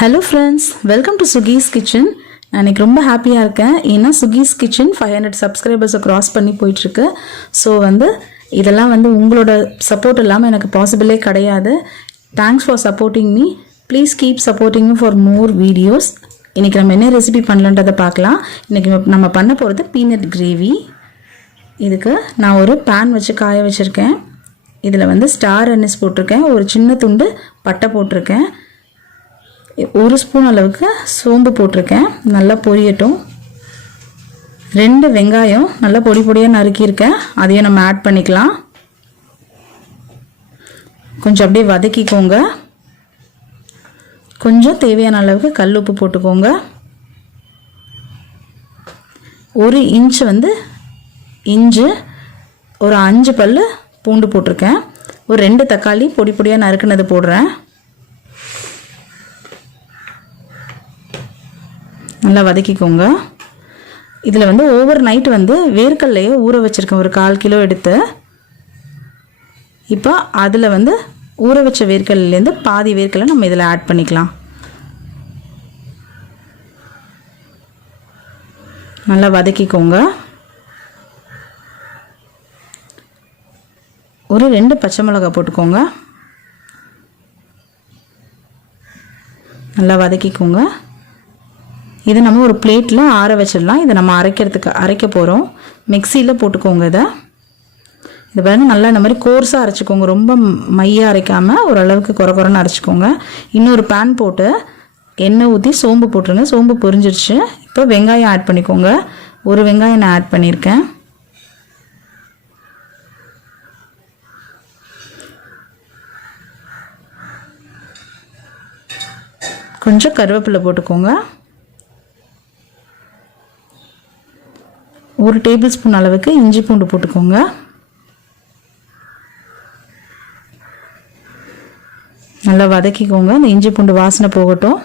Hello friends, welcome to Sugi's Kitchen. நான் ரொம்ப ஹாப்பியாக இருக்கேன். ஏன்னா Sugi's Kitchen 500 சப்ஸ்கிரைபர்ஸை க்ராஸ் பண்ணி போயிட்டுருக்கு. ஸோ இதெல்லாம் உங்களோட சப்போர்ட் இல்லாமல் எனக்கு பாசிபிளே கிடையாது. Thanks for supporting me. Please keep supporting me for more videos. இன்றைக்கி நம்ம என்ன ரெசிபி பண்ணலான்றதை பார்க்கலாம். இன்றைக்கி நம்ம பண்ண போகிறது பீனட் கிரேவி. இதுக்கு நான் ஒரு பேன் வச்சு காய வச்சுருக்கேன். இதில் ஸ்டார் அனிஸ் போட்டிருக்கேன், ஒரு சின்ன துண்டு பட்டை போட்டிருக்கேன், ஒரு ஸ்பூன் அளவுக்கு சோம்பு போட்டிருக்கேன். நல்லா பொரியட்டும். 2 வெங்காயம் நல்லா பொடி பொடியாக நறுக்கியிருக்கேன், அதையும் நம்ம ஆட் பண்ணிக்கலாம். கொஞ்சம் அப்படியே வதக்கிக்கோங்க. கொஞ்சம் தேவையான அளவுக்கு கல் உப்பு போட்டுக்கோங்க. 1 இன்ச் இஞ்சி, ஒரு 5 பல் பூண்டு போட்டிருக்கேன், ஒரு 2 தக்காளி பொடி பொடியாக நறுக்குனது போடுறேன். நல்லா வதக்கிக்கோங்க. இதில் ஓவர் நைட் வேர்க்கடலையை ஊற வச்சுருக்கேன், ஒரு 1/4 கிலோ எடுத்து. இப்போ அதில் ஊற வச்ச வேர்க்கடலையிலேருந்து பாதி வேர்க்கடலை நம்ம இதில் ஆட் பண்ணிக்கலாம். நல்லா வதக்கிக்கோங்க. ஒரு 2 பச்சை மிளகாய் போட்டுக்கோங்க. நல்லா வதக்கிக்கோங்க. இதை நம்ம ஒரு பிளேட்டில் ஆற வச்சிடலாம். இதை நம்ம அரைக்க போகிறோம். மிக்சியில் போட்டுக்கோங்க. இது பாருங்கள், நல்லா இந்த மாதிரி கோர்ஸாக அரைச்சிக்கோங்க. ரொம்ப மையாக அரைக்காமல் ஓரளவுக்கு குறைன்னு அரைச்சிக்கோங்க. இன்னொரு பேன் போட்டு எண்ணெய் ஊற்றி சோம்பு போட்டுருங்க. சோம்பு பொரிஞ்சிருச்சு. இப்போ வெங்காயம் ஆட் பண்ணிக்கோங்க. ஒரு வெங்காயம் நான் ஆட் பண்ணியிருக்கேன். கொஞ்சம் கருவேப்பிலை போட்டுக்கோங்க. 1 டேபிள் ஸ்பூன் அளவுக்கு இஞ்சி பூண்டு போட்டுக்கோங்க. நல்லா வதக்கிக்கோங்க. இந்த இஞ்சி பூண்டு வாசனை போகட்டும்.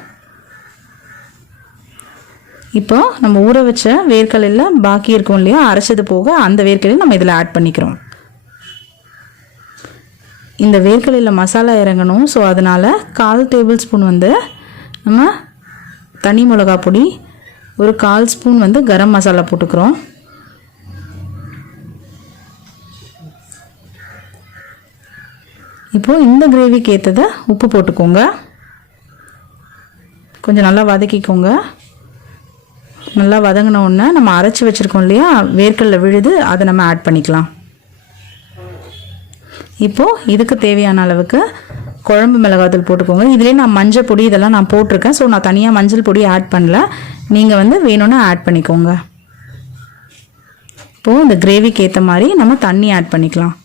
இப்போ நம்ம ஊற வச்ச வேர்க்கடலையில் பாக்கி இருக்கும் இல்லையா, அரைச்சது போக அந்த வேர்க்கடலையை நம்ம இதில் ஆட் பண்ணிக்கிறோம். இந்த வேர்க்கடலையில் மசாலா இறங்கணும். ஸோ அதனால் 1/4 டேபிள் ஸ்பூன் நம்ம தனி மிளகா பொடி, ஒரு 1/4 ஸ்பூன் கரம் மசாலா போட்டுக்கிறோம். இப்போது இந்த கிரேவிக்கு ஏற்றதை உப்பு போட்டுக்கோங்க. கொஞ்சம் நல்லா வதக்கிக்கோங்க. நல்லா வதங்கின உடனே நம்ம அரைச்சி வச்சுருக்கோம் இல்லையா, வேர்க்கடலை விழுது, அதை நம்ம ஆட் பண்ணிக்கலாம். இப்போது இதுக்கு தேவையான அளவுக்கு குழம்பு மிளகாத்தூள் போட்டுக்கோங்க. இதிலே நான் மஞ்சள் பொடி இதெல்லாம் நான் போட்டிருக்கேன். ஸோ நான் தனியாக மஞ்சள் பொடி ஆட் பண்ணல. நீங்கள் வேணும்னா ஆட் பண்ணிக்கோங்க. இப்போது இந்த கிரேவிக்கு ஏற்ற மாதிரி நம்ம தண்ணி ஆட் பண்ணிக்கலாம்.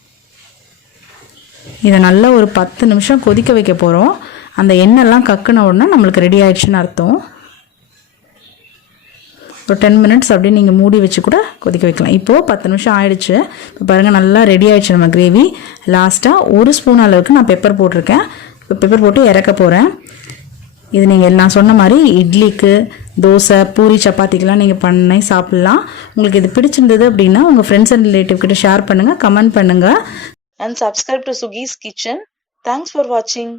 இதை நல்லா ஒரு 10 நிமிஷம் கொதிக்க வைக்க போகிறோம். அந்த எண்ணெய்லாம் கக்குன உடனே நம்மளுக்கு ரெடி ஆயிடுச்சுன்னு அர்த்தம். ஒரு 10 மினிட்ஸ் அப்படியே நீங்கள் மூடி வச்சு கூட கொதிக்க வைக்கலாம். இப்போது 10 நிமிஷம் ஆயிடுச்சு. இப்போ பாருங்கள், நல்லா ரெடி ஆயிடுச்சு நம்ம கிரேவி. லாஸ்ட்டாக 1 ஸ்பூன் அளவுக்கு நான் பெப்பர் போட்டிருக்கேன். இப்போ பெப்பர் போட்டு இறக்க போகிறேன். இது நீங்கள் நான் சொன்ன மாதிரி இட்லிக்கு, தோசை, பூரி, சப்பாத்திக்கெலாம் நீங்கள் பண்ணி சாப்பிட்லாம். உங்களுக்கு இது பிடிச்சிருந்தது அப்படின்னா உங்கள் ஃப்ரெண்ட்ஸ் அண்ட் ரிலேட்டிவ் கிட்ட ஷேர் பண்ணுங்கள், கமெண்ட் பண்ணுங்கள். And subscribe to Sugi's Kitchen. Thanks for watching.